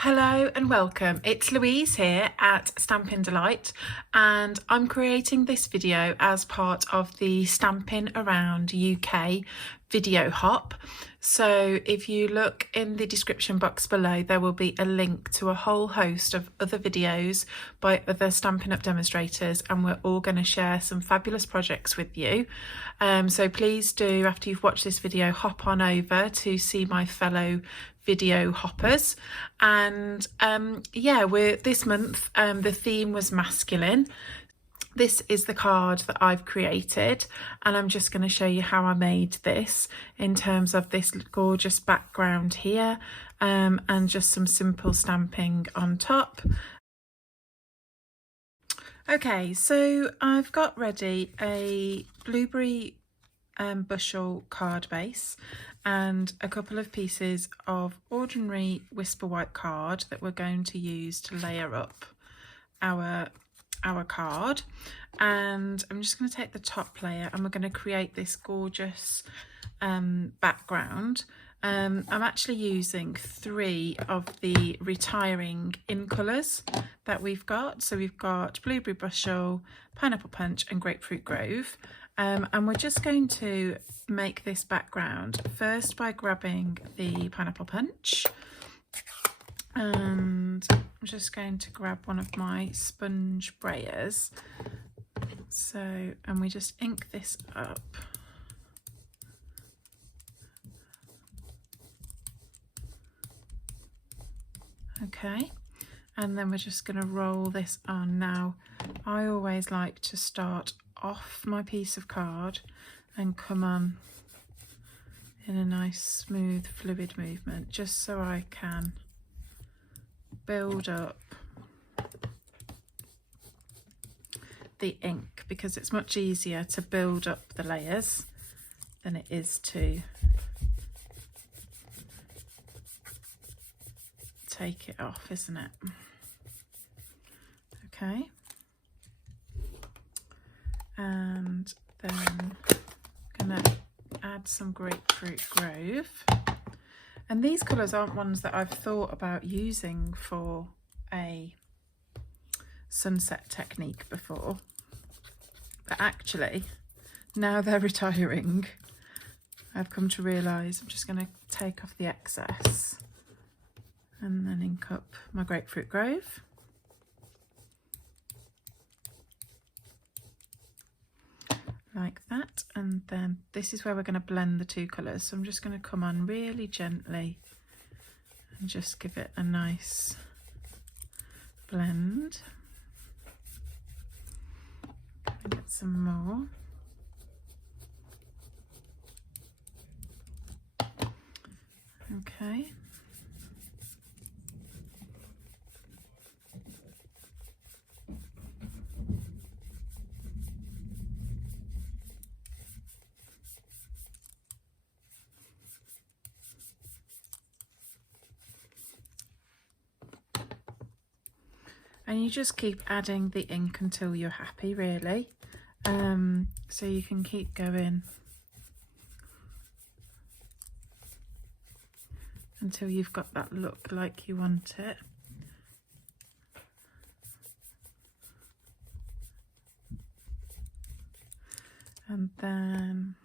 Hello and welcome. It's Louise here at Stampin Delight, and I'm creating this video as part of the Stampin Around UK video hop. So if you look in the description box below, there will be a link to a whole host of other videos by other Stampin' Up demonstrators, and we're all going to share some fabulous projects with you. So please do, after you've watched this video, hop on over to see my fellow video hoppers. And this month the theme was masculine. This is the card that I've created, and I'm just going to show you how I made this in terms of this gorgeous background here, and just some simple stamping on top. Okay, so I've got ready a blueberry bushel card base and a couple of pieces of ordinary Whisper White card that we're going to use to layer up our card. And I'm just going to take the top layer and we're going to create this gorgeous background. I'm actually using 3 of the retiring in colours that we've got. So we've got Blueberry Bushel, Pineapple Punch and Grapefruit Grove. And we're just going to make this background first by grabbing the Pineapple Punch, and I'm just going to grab one of my sponge Brayers. So, and we just ink this up. Okay, and then we're just going to roll this on. Now, I always like to start off my piece of card and come on in a nice smooth fluid movement, just so I can build up the ink, because it's much easier to build up the layers than it is to take it off, isn't it? Okay. And then I'm going to add some Grapefruit Grove. And these colours aren't ones that I've thought about using for a sunset technique before. But actually, now they're retiring, I've come to realise I'm just going to take off the excess and then ink up my Grapefruit Grove. Like that, and then this is where we're going to blend the 2 colours. So I'm just going to come on really gently and just give it a nice blend. Get some more. Okay. And you just keep adding the ink until you're happy, really. So you can keep going until you've got that look like you want it. And then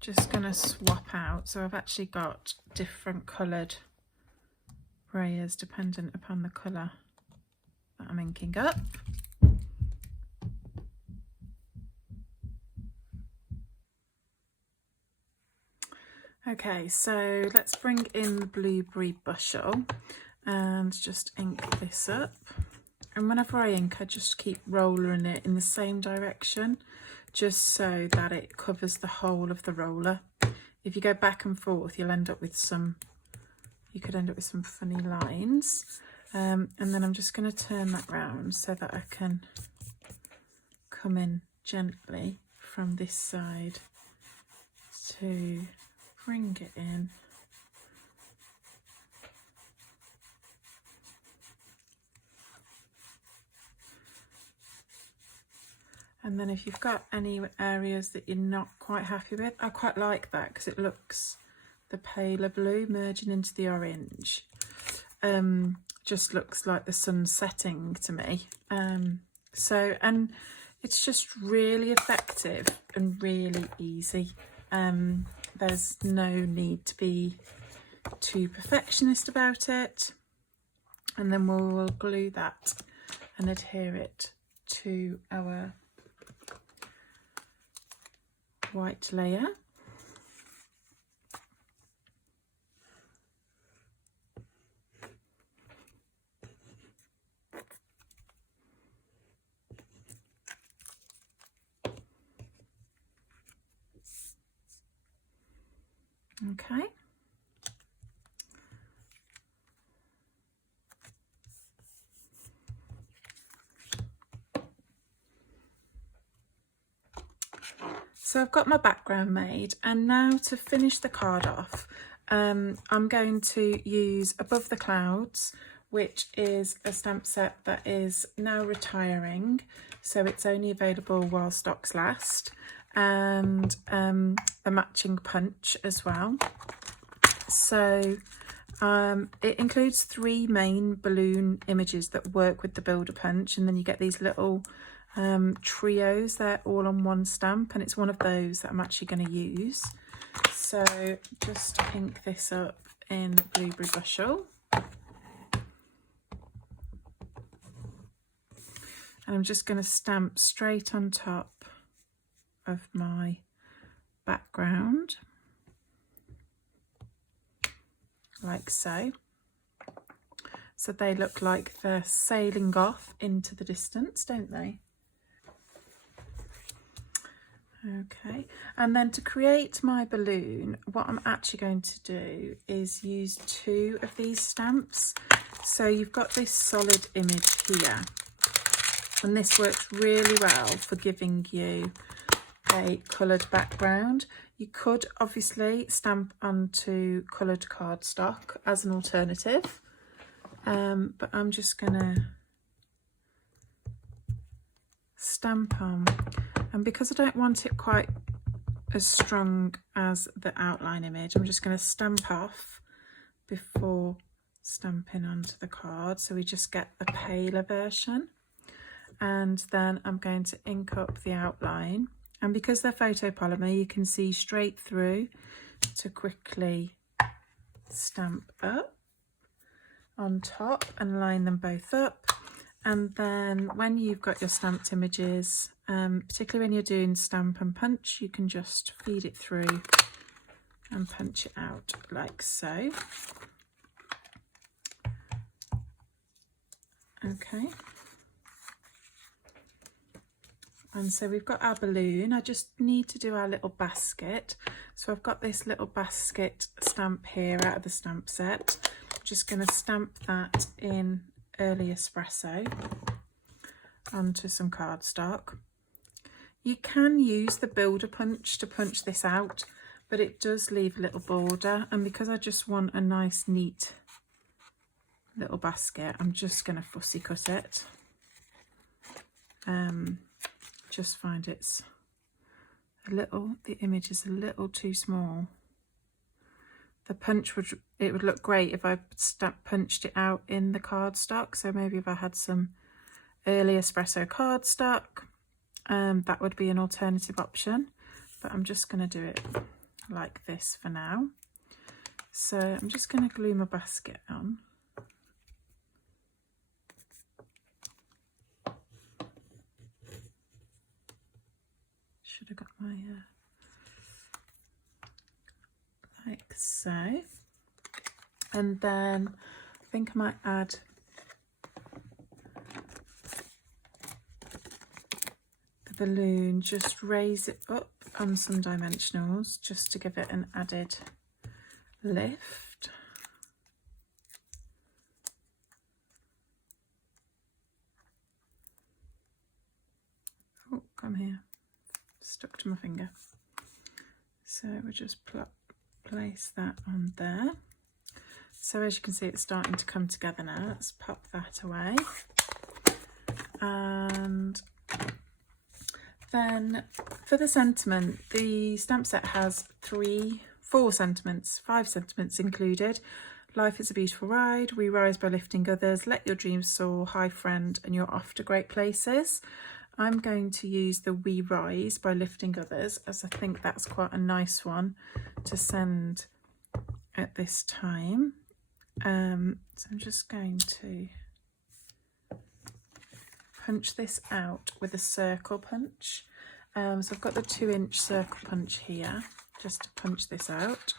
just gonna swap out. So I've actually got different coloured Brayers dependent upon the colour that I'm inking up. Okay, so let's bring in the Blueberry Bushel and just ink this up. And whenever I ink, I just keep rolling it in the same direction, just so that it covers the whole of the roller. If you go back and forth, you'll end up with some, you could end up with some funny lines. And then I'm just going to turn that round so that I can come in gently from this side to bring it in. And then if you've got any areas that you're not quite happy with, I quite like that because it looks the paler blue merging into the orange. Just looks like the sun's setting to me. And it's just really effective and really easy. There's no need to be too perfectionist about it. And then we'll glue that and adhere it to our white layer. Okay. So I've got my background made, and now to finish the card off, I'm going to use Above the Clouds, which is a stamp set that is now retiring, so it's only available while stocks last, and a matching punch as well. So it includes 3 main balloon images that work with the builder punch, and then you get these little trios. They're all on one stamp, and it's one of those that I'm actually going to use. So just ink this up in Blueberry Bushel, and I'm just going to stamp straight on top of my background like so. So they look like they're sailing off into the distance, don't they? Okay, and then to create my balloon, what I'm actually going to do is use 2 of these stamps. So you've got this solid image here, and this works really well for giving you a coloured background. You could obviously stamp onto coloured cardstock as an alternative, but I'm just gonna stamp on. And because I don't want it quite as strong as the outline image, I'm just going to stamp off before stamping onto the card, so we just get a paler version. And then I'm going to ink up the outline, and because they're photopolymer, you can see straight through to quickly stamp up on top and line them both up. And then when you've got your stamped images, particularly when you're doing stamp and punch, you can just feed it through and punch it out like so. Okay. And so we've got our balloon. I just need to do our little basket. So I've got this little basket stamp here out of the stamp set. I'm just going to stamp that in Early Espresso onto some cardstock. You can use the builder punch to punch this out, but it does leave a little border, and because I just want a nice neat little basket, I'm just going to fussy cut it. Just find it's a little, the image is a little too small. The punch would look great if I punched it out in the cardstock. So maybe if I had some Early Espresso cardstock, that would be an alternative option. But I'm just going to do it like this for now. So I'm just going to glue my basket on. Should have got my like so, and then I think I might add the balloon, just raise it up on some dimensionals just to give it an added lift. Oh, come here, stuck to my finger. So we'll just place that on there. So as you can see, it's starting to come together now. Let's pop that away. And then for the sentiment, the stamp set has 3 4 sentiments, 5 sentiments included. Life is a beautiful ride. We rise by lifting others. Let your dreams soar. Hi friend, and you're off to great places. I'm going to use the We Rise by lifting others, as I think that's quite a nice one to send at this time. So I'm just going to punch this out with a circle punch. So I've got the 2-inch circle punch here, just to punch this out.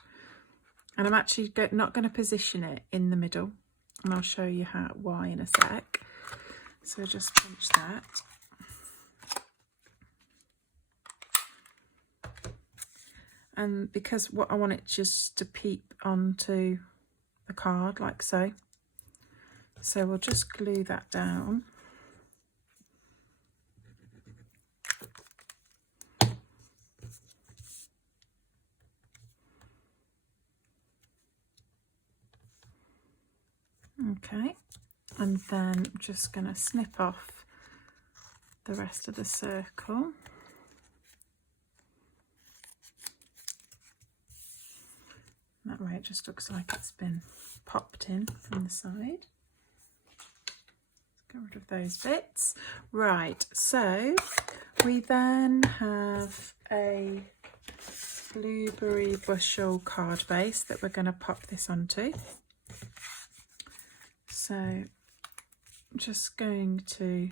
And I'm actually not going to position it in the middle, and I'll show you why in a sec. So just punch that. And because what I want it just to peep onto the card like so. So we'll just glue that down. Okay, and then I'm just going to snip off the rest of the circle. That way it just looks like it's been popped in from the side. Get rid of those bits. Right, so we then have a blueberry bushel card base that we're going to pop this onto. So I'm just going to,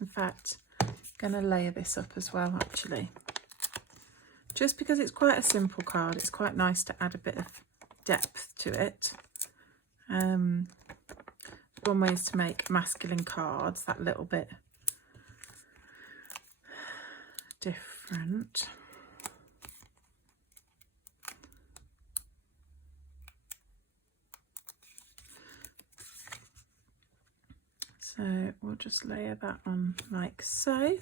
in fact, going to layer this up as well actually. Just because it's quite a simple card, it's quite nice to add a bit of depth to it. One way is to make masculine cards that little bit different. So we'll just layer that on like so.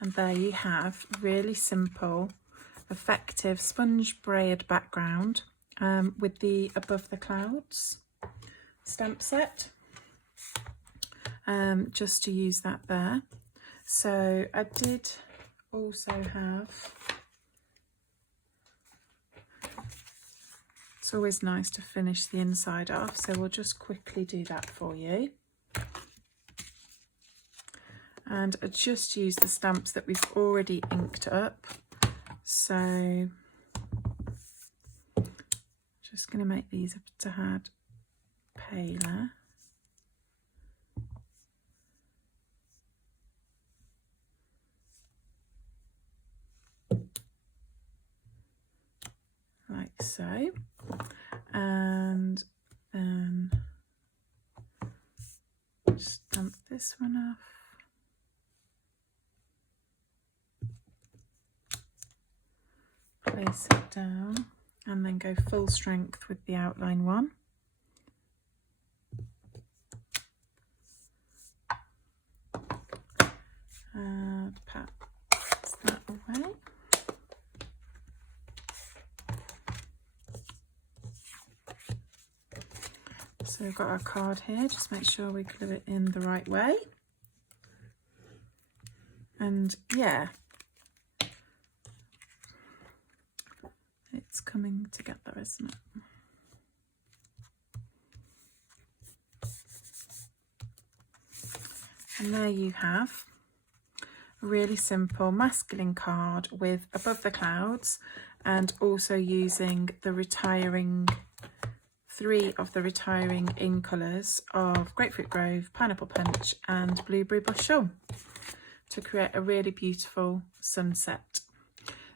And there you have really simple, effective sponge brayered background with the Above the Clouds stamp set. Just to use that there. So I did also have, it's always nice to finish the inside off, so we'll just quickly do that for you. And I just use the stamps that we've already inked up. So just going to make these a tad paler. Like so. And then stamp this one off. Place it down and then go full strength with the outline one. And pat that away. So we've got our card here, just make sure we glue it in the right way. And yeah, it's coming together, isn't it? And there you have a really simple masculine card with Above the Clouds, and also using the retiring, 3 of the retiring in colours of Grapefruit Grove, Pineapple Punch and Blueberry Bushel to create a really beautiful sunset.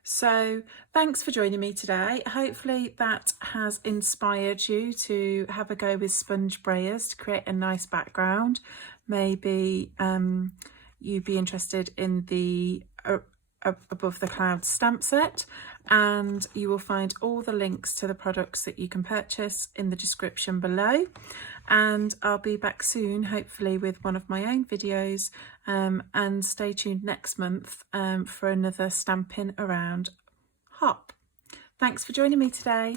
So thanks for joining me today. Hopefully that has inspired you to have a go with sponge brayers to create a nice background. Maybe you'd be interested in the Above the Clouds stamp set, and you will find all the links to the products that you can purchase in the description below. And I'll be back soon, hopefully with one of my own videos, and stay tuned next month for another Stampin' Around hop. Thanks for joining me today.